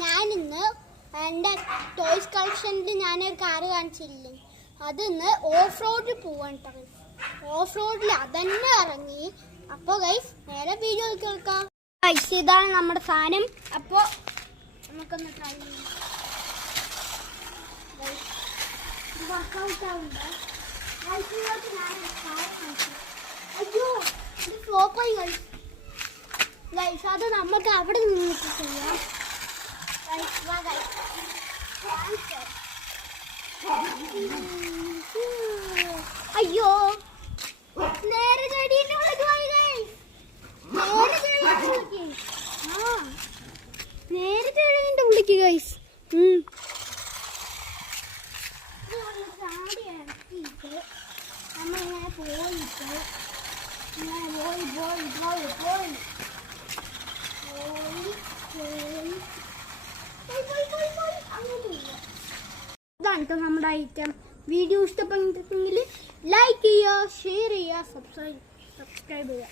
ഞാനിന്ന് എൻ്റെ ടോയ്സ് കളക്ഷനിൽ ഞാനൊരു കാറ് കാണിച്ചില്ലേ, അതിന്ന് ഓഫ് റോഡിൽ പോവാൻ കേട്ടോ. ഓഫ് റോഡിൽ അതന്നെ ഇറങ്ങി. അപ്പോൾ ഗൈസ് നേരെ വീഡിയോ കേൾക്കാം. ഗൈസ് ഇതാണ് നമ്മുടെ സാധനം. അപ്പോൾ നമുക്കൊന്ന് ട്രൈ ചെയ്യാം. വർക്കൗട്ട് ആവുന്നുണ്ട്. അയ്യോ ഇത് ഫ്ലോപ്പായി ഗൈസ്. ഗൈസ് അത് നമുക്ക് അവിടെ നിന്നിട്ട് ചെയ്യാം. അയ്യോ നേരെ ചെടീൻ്റെ ഉള്ളിലേക്ക് പോയി ഗൈസ്. നേരെ ചെടീൻ്റെ ഉള്ളിലേക്ക് ഗൈസ്. ചാടി ഇറക്കിയിട്ട് നമ്മളിങ്ങനെ പോയിട്ട് ഇങ്ങനെ പോയി ഇതാണ് നമ്മുടെ ഐറ്റം. വീഡിയോ ഇഷ്ടപ്പെട്ടിട്ടുണ്ടെങ്കിൽ ലൈക്ക് ചെയ്യുക, ഷെയർ ചെയ്യുക, സബ്സ്ക്രൈബ് ചെയ്യുക.